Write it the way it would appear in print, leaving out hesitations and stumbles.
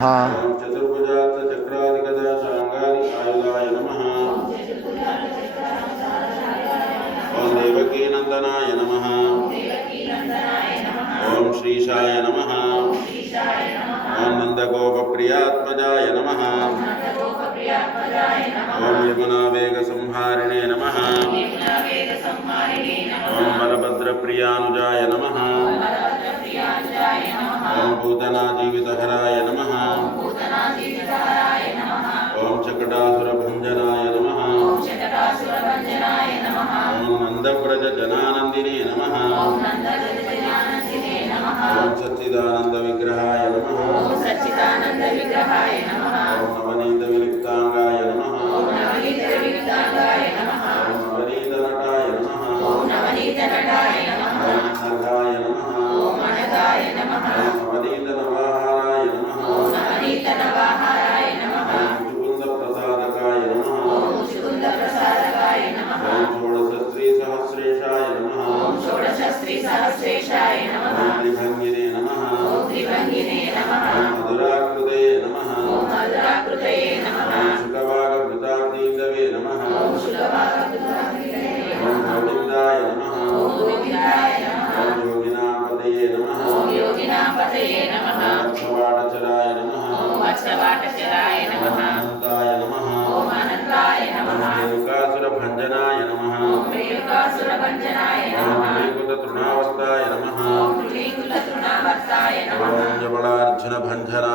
चतुर्भुजात् चक्रादिगदा शांगादि आयुधाय नमः। ओम देवकी नंदनाय नमः। ओम श्रीशाय नमः। ओम नंदगोपप्रियात्मजाय नमः। ओम यमुना वेग संहारिणे नमः। ओम बलभद्रप्रियानुजाय नमः। ओम भूतना जीवितहराय नमः। ओम चकटासुरभंजनाय नमः। ओम नंदव्रज जनानंदिने नमः। ओम सच्चिदानंद विग्रहाय नमः। ओम नवनीत विलिप्तांगाय नमः। ओम नवनीत नटाय नमः। ओम नगाय नमः। ओम नवनीत नवाहाराय नमः। ओम मुकुंद प्रसादकाय नमः। ओम षोडश सहस्रेशाय नमः। ओम त्रिभंगिने नमः। ओम मधुराकृते नमः। ओम शुकवागभृताब्दीन्दवे नमः। ओम गोविंदाय नमः। ओम योगिनापतये नमः। ओम वत्सवाटचराय नमः। ओम अनंताय नमः। ओम रेणुकासुरभंजनाय नमः। ओम ऋणीकृततृणावर्ताय नमः। ओम जबलार्जुनभंजनाय